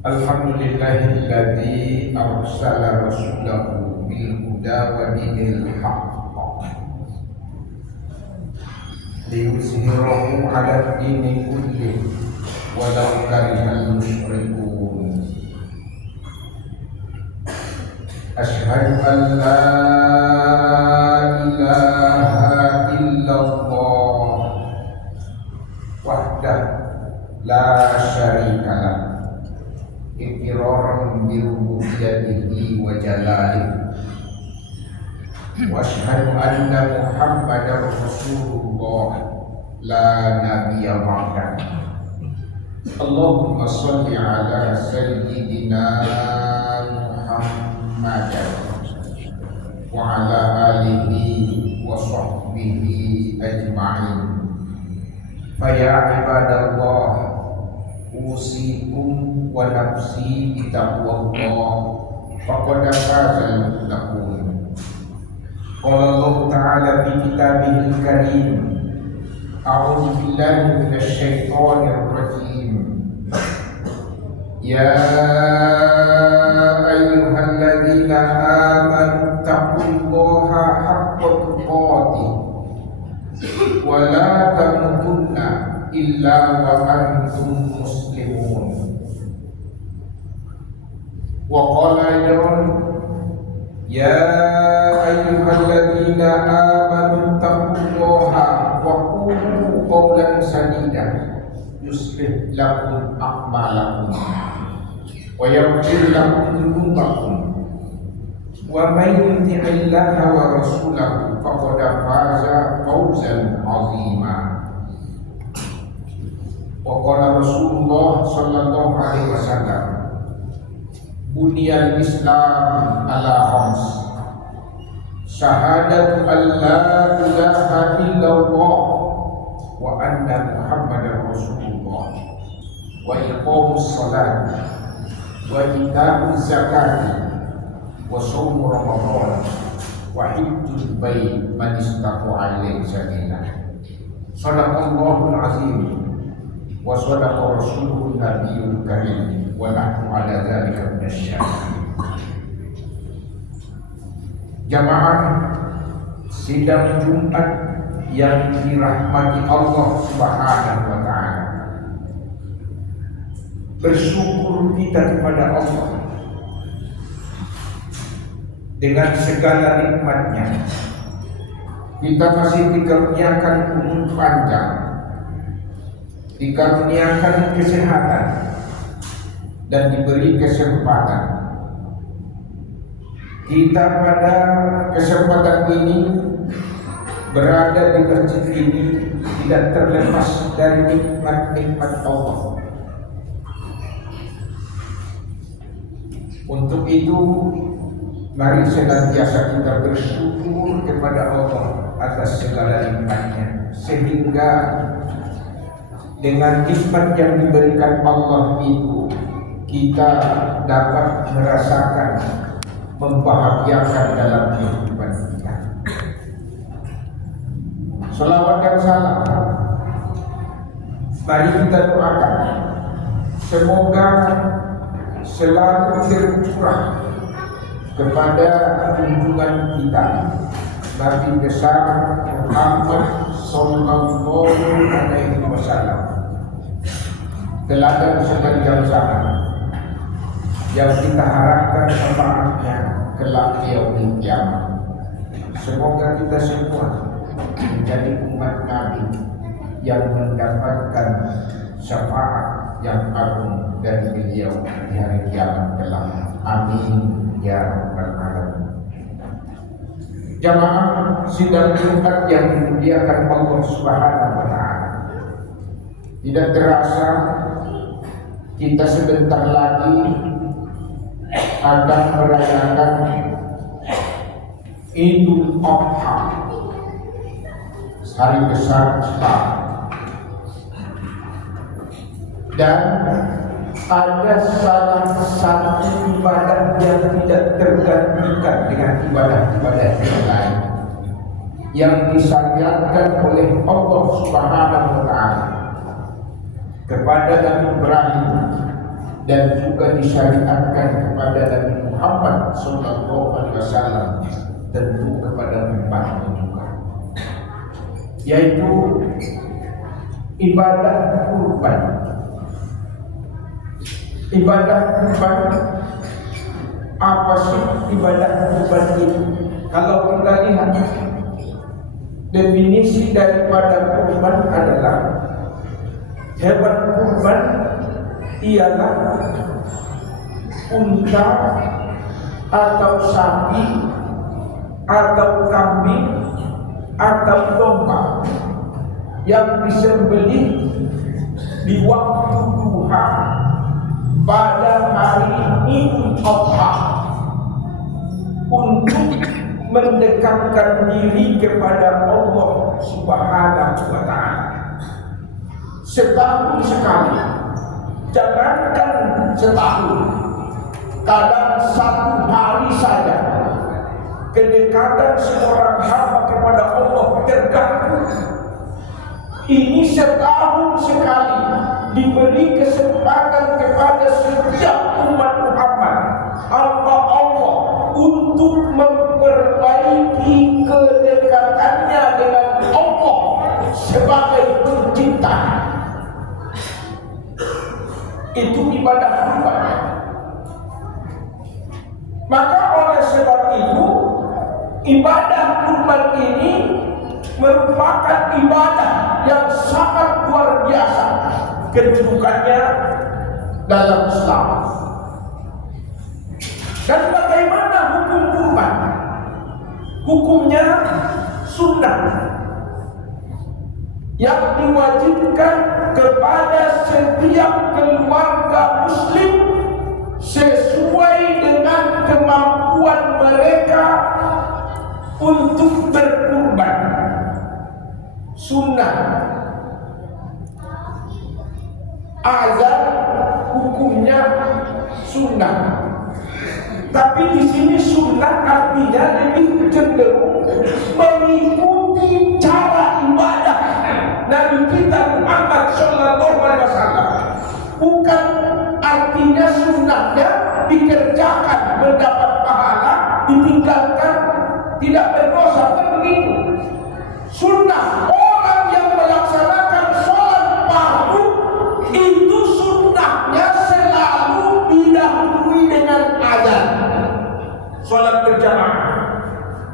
Alhamdulillahilladzi arsala rasulahu bil huda wa dinil haqq liyuzhirahu 'ala dini kullihi walau karihal musyrikun. Asyhadu an la ilaha illallah wahdahu la syarika lah iqraran bi rububiyyatihi wa jalalihi wa asyhadu anna Muhammadar Rasulullah la nabiyya ba'dahu. Allahumma shalli ala sayyidina Muhammadin wa ala alihi wa sahbihi ajma'in. Fa ya ibadallah, usikum wa nafsi bitaqwallah faqad fazal muttaqun. Qala Allah ta'ala fi kitabihil karim, a'udzu billahi minasy syaithanir rajim. Ya ayyuhalladzina amanu taqullaha haqqa tuqatih wa la tamutunna illa wa antum muslimun. Wa qala aidan, ya ayyuhalladzina amanu taqullaha wa qulu qawlan sadida yuslih lakum a'malakum wa yaghfir lakum dhunubakum wa may yuti'illaha wa rasulahu faqad faza fawzan 'azima. Wa qala Rasulullah sallallahu alaihi wasallam, buniyal Islam ala khams, syahadatu an la ilaha illallah wa anna Muhammadar Rasulullah wa iqamus salat wa ita'uz zakat wa shaum ramadan wa hajjul bait man istata'a ilaihi sabila. Shadaqallahul azim wa shadaqa rasulun nabiyul karim wa nahnu ala dzalika minasyahidin. Jamaah sidang Jumat yang dirahmati Allah Subhanahu wa ta'ala, bersyukur kita kepada Allah dengan segala nikmatnya. Kita masih dikaruniakan umur panjang, dikaruniakan kesehatan, dan diberi kesempatan. Kita pada kesempatan ini berada di masjid ini tidak terlepas dari nikmat-nikmat Allah. Untuk itu, mari senantiasa kita bersyukur kepada Allah atas segala nikmatnya, sehingga dengan nikmat yang diberikan Allah itu kita dapat merasakan membahagiakan dalam kehidupan kita. Salawat dan salam mari kita doakan semoga selalu tercurah kepada junjungan kita Nabi besar Muhammad sallallahu alaihi wasallam, teladan sepanjang zaman yang kita harapkan syafaatnya kelak yaumil kiamat. Semoga kita semua menjadi umat Nabi yang mendapatkan syafaat yang agung dari beliau di hari kiamat kelak. Amin ya rabbal alamin. Jamaah sidang Jumat yang dimuliakan Allah Subhanahu wa ta'ala, tidak terasa kita sebentar lagi akan merayakan Idul Adha, hari besar Islam. Dan ada salah satu ibadah yang tidak tergantikan dengan ibadah-ibadah yang lain, yang disyariatkan oleh Allah Subhanahu wa ta'ala kepada Nabi Ibrahim dan juga disyariatkan kepada Nabi Muhammad SAW, tentu kepada umatnya juga, yaitu ibadah kurban. Ibadah kurban, apa sih ibadah kurban ini? Kalau kita lihat definisi daripada kurban adalah hewan kurban ialah unta atau sapi atau kambing atau domba yang disembelih di waktu duha pada hari Idul Adha untuk mendekatkan diri kepada Allah Subhanahu wa Ta'ala. Setahun sekali, jangankan setahun, kadang satu hari saja kedekatan seorang hamba kepada Allah terganggu. Ini setahun sekali diberi kesempatan kepada setiap umat Muhammad Allah untuk memperbaiki kedekatannya dengan Allah sebagai pencipta. Itu ibadah kurban. Maka oleh sebab itu ibadah kurban ini merupakan ibadah yang sangat luar biasa kedudukannya dalam Islam. Dan bagaimana hukum kurban? Hukumnya sunnah yang diwajibkan kepada setiap keluarga muslim sesuai dengan kemampuan mereka untuk berkurban. Sunnah. Azan hukumnya sunnah. Tapi di sini sunnah artinya lebih cenderung mengikuti cara ibadah Nabi kita Muhammad SAW. Bukan artinya sunnahnya dikerjakan mendapat pahala, ditinggalkan tidak berdosa, kan begitu. Sunnah orang yang melaksanakan sholat fardu itu sunnahnya selalu didahului dengan azan, sholat berjamaah.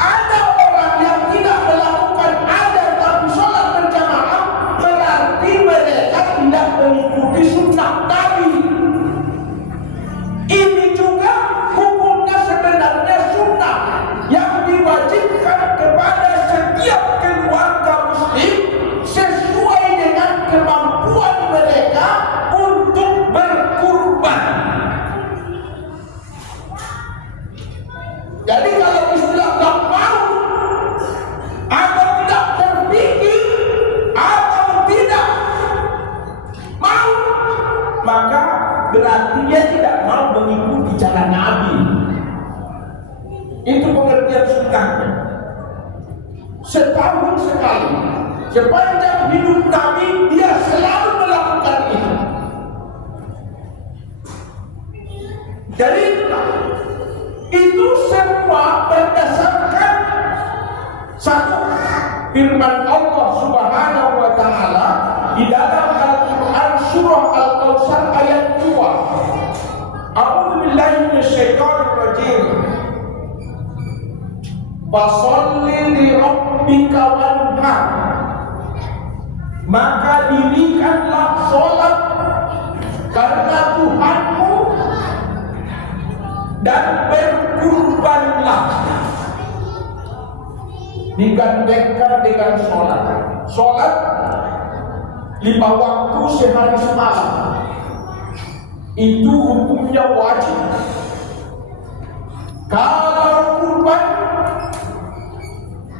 Ada orang yang tidak melakukan azan tapi sholat berjamaah, berarti mereka tidak mengikuti sunnah Nabi. Ini juga hukumnya sebenarnya sunnah yang diwajibkan kepada setiap keluarga muslim sesuai dengan kemampuan mereka untuk berkurban. Jadi kalau istilah tak mau atau tidak terpikir atau tidak mau, maka berarti dia tidak mau mengikuti cara Nabi. Itu pengertian sunnahnya. Setahun sekali, sepanjang hidup Nabi dia selalu melakukan itu. Jadi itu semua berdasarkan satu firman Allah Subhanahu wa Ta'ala di dalam Al-Quran surah Al-Kautsar ayat 2. A'udzu billahi minasyaitonir rajim. Fasholli li rabbika wanhar, maka dirikanlah sholat karena Tuhanmu dan berkurbanlah. Digandengkan dengan sholat. Sholat 5 waktu sehari semalam itu hukumnya wajib. Kalau kurban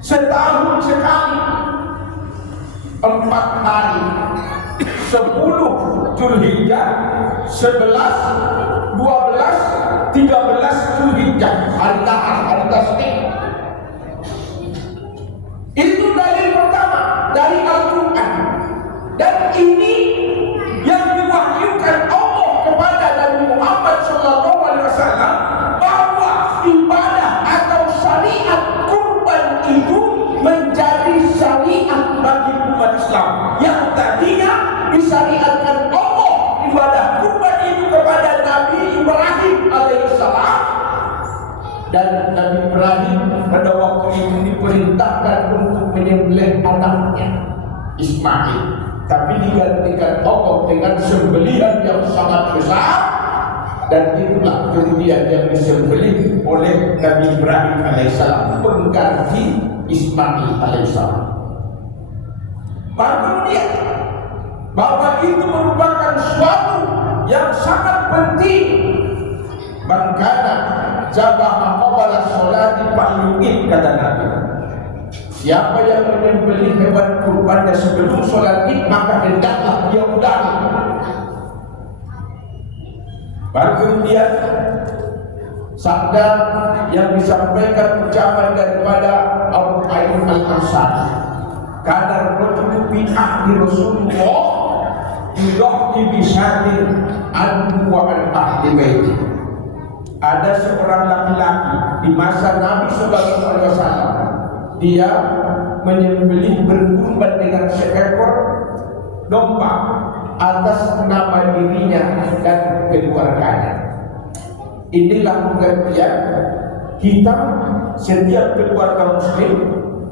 setahun sekali, 4 hari, 10 Dzulhijjah, 11, 12, 13 Dzulhijjah, hari tahar, hari tasbih. Itu dalil pertama dari Al-Quran, dan ini yang diwahyukan Allah kepada Nabi syariat kurban itu menjadi syariat bagi umat Islam yang tadinya disyariatkan Allah ibadah kurban itu kepada Nabi Ibrahim alaihissalam, dan Nabi Ibrahim pada waktu itu diperintahkan untuk menyembelih anaknya Ismail, tapi digantikan Allah dengan sembelihan yang sangat besar, dan itulah kemudian yang disembelih oleh Nabi Ibrahim alaihissalam pengganti Ismail alaihissalam. Baru kemudian bahwa itu merupakan suatu yang sangat penting. Mangkana jabah qabala sholati falyu'id, kata Nabi. Siapa yang menyembelih hewan kurbannya sebelum sholat Id, maka hendaklah dia udangi. Baru kemudian sabda yang disampaikan ucapan daripada Abu Ayyub al-Ansari, kadar rajulu bi ahdi Rasulullah yudhi bisatin anhu wa an ahli baiti. Ada seorang laki-laki di masa Nabi sallallahu alaihi wasallam, dia menyembelih berkurban dengan seekor domba atas nama dirinya dan keluarganya. Inilah pengertian kita, setiap keluarga muslim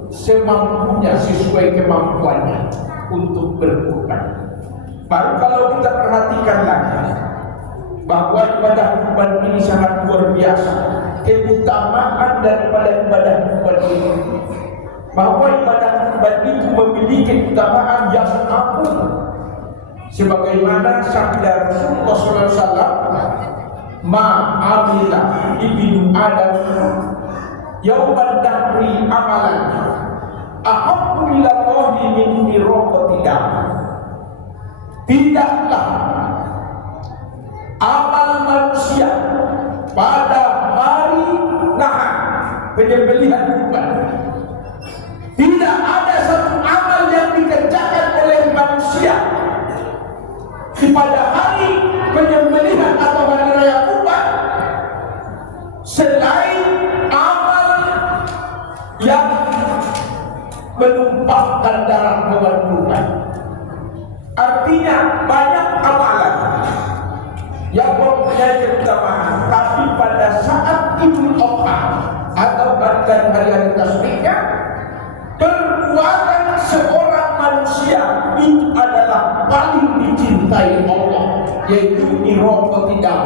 semampunya sesuai kemampuannya untuk berkurban. Baru kalau kita perhatikan lagi bahwa ibadah kurban ini sangat luar biasa, keutamaan daripada ibadah kurban ini, bahwa ibadah kurban itu memiliki keutamaan yang agung, sebagaimana sabda Rasulullah SAW, ma'amila ibnu Adam yauman dahri amalan ahabbu ila Allahi min iraqati dam. Tidaklah amal manusia pada hari nahar, penyembelihan kurban, tidak ada satu amal yang dikerjakan oleh manusia pada hari penyembelihan atau hari raya kurban selain amal yang menumpahkan darah hewan kurban. Artinya banyak amalan yang mempunyai keutamaan, tapi pada saat Idul Adha atau pada hari-hari tasbihnya, perbuatan seorang manusia itu adalah paling dicintai Allah, yaitu iraqati dam,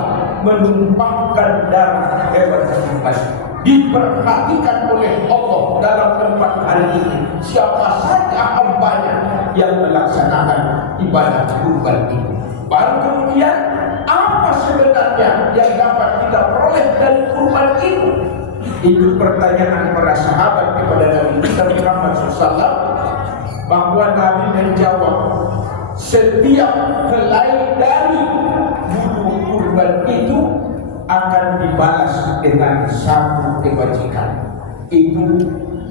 menumpahkan darah hewan kurban. Diperhatikan oleh Allah dalam tempat hari ini siapa saja hambanya yang melaksanakan ibadah kurban itu. Baru kemudian apa sebenarnya yang dapat kita peroleh dari kurban itu? Itu pertanyaan para sahabat kepada Nabi kita Muhammad SAW, bahwa Nabi menjawab, setiap helai dari bulu kurban itu akan dibalas dengan satu kebajikan. Itu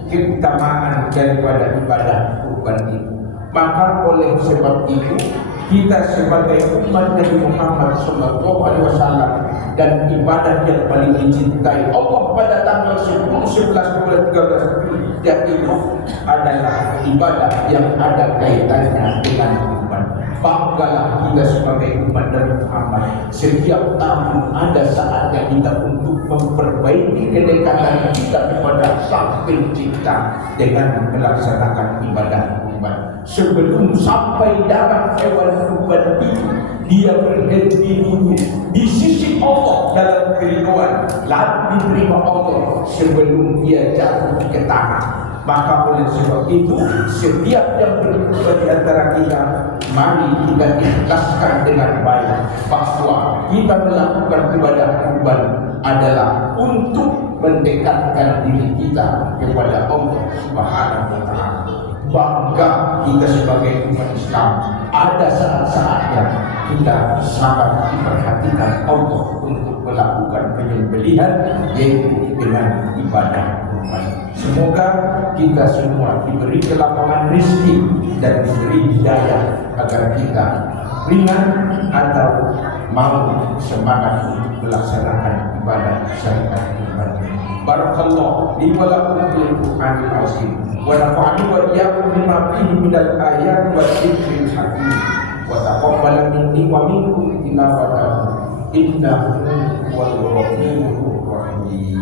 keutamaan daripada ibadah kurban itu. Maka oleh sebab itu kita sebagai umat Nabi Muhammad SAW dan ibadah yang paling dicintai Allah pada tanggal 10, 11, 12, 13 Zulhijjah itu adalah ibadah yang ada kaitannya dengan kurban. Banggalah kita sebagai umat Nabi Muhammad, setiap tahun ada saatnya kita untuk memperbaiki kedekatan kita kepada Sang Pencipta dengan melaksanakan ibadah kurban. Sebelum sampai darah hewan kurban itu, dia berhenti dulu di sisi Allah dalam keridhaan, lalu diterima Allah sebelum dia jatuh ke tanah. Maka oleh sebab itu, setiap yang berkurban di antara kita, mari kita ikhlaskan dengan baik bahwa kita melakukan ibadah kurban adalah untuk mendekatkan diri kita kepada Allah Subhanahu wa Ta'ala. Bangga kita sebagai umat Islam, ada saat-saatnya kita sangat diperhatikan Allah untuk melakukan penyembelihan, yaitu dengan ibadah kurban. Semoga kita semua diberi kelapangan rezeki dan diberi hidayah agar kita ringan atau mau semangat untuk melaksanakan ibadah syariat. Muhammad. Barakallahu li wa lakum fil Qur'anil azim wa nafa'ani wa iyyakum bima fihi minal ayati wa dzikril hakim wa taqabbal minni wa minkum tilawatahu innahu huwal ghafurur rahim.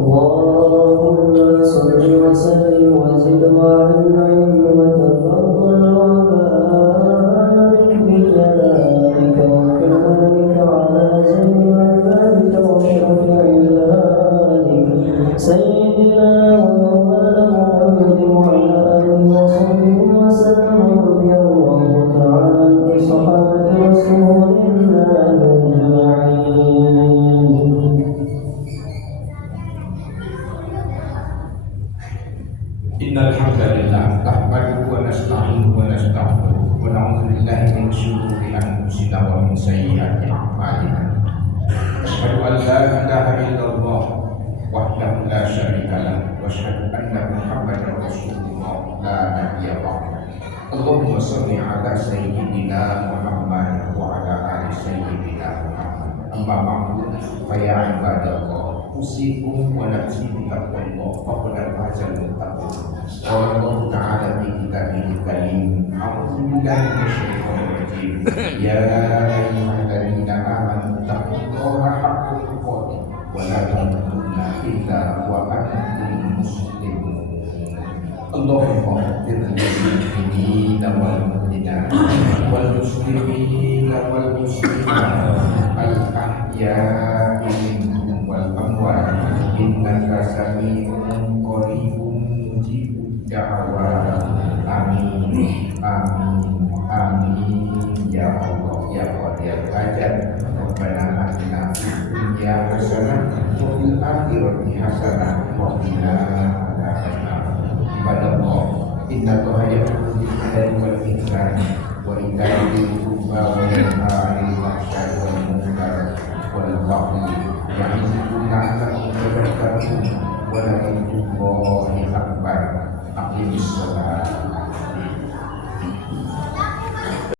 اللهم صل وسلم وزد وانعم وتفضل وبارك بجلالك وكرمك على زين عبادك واشرف عبادك سيدنا ومولانا محمد وعلى اله وصحبه وسلم رضي الله تعالى عن صحابه رسول الله اجمعين. Innal hamdalillah nahmaduhu wa nasta'inuhu wa nastaghfiruh wa na'udzu billahi min shururi anfusina wa min sayyiati a'malina. Asyhadu an la ilaha illallah wahdahu la syarika lah wa asyhadu anna Muhammadar Rasulullah la nabiyya ba'dahu. Allahumma shalli ala sayyidina Muhammad wa ala ali sayyidina Muhammad. Amma ba'du fa ya ibadallah usikum wa nafsi bi taqwallah faqad fazal muttaqun. Qala Allah ta'ala fi kitabihil karim a'udzu billahi minasyaitonir rajim ya ayyuhalladzina amanu taqullaha haqqa tuqatih wa la tamutunna illa wa antum muslimun. Allahumma ighfir lil mu'minina wal mu'minat wal muslimina wal muslimat al ahya'i minhum wal amwat innaka sami'un qaribun mujibud da'wat. Amin amin amin ya Allah ya Qadir hajat. Rabbana atina fid dunya hasanah wa fil akhirati hasanah wa qina adzabannar. Ibadallah inna Allaha ya'muru bil 'adli wal ihsani wa ita'i dzil qurba wa yanha 'anil fahsya'i wal munkar wal baghi ya'idukum la'allakum tadhakkarun wa la dzikrullahi akbar. Aqimis shalah.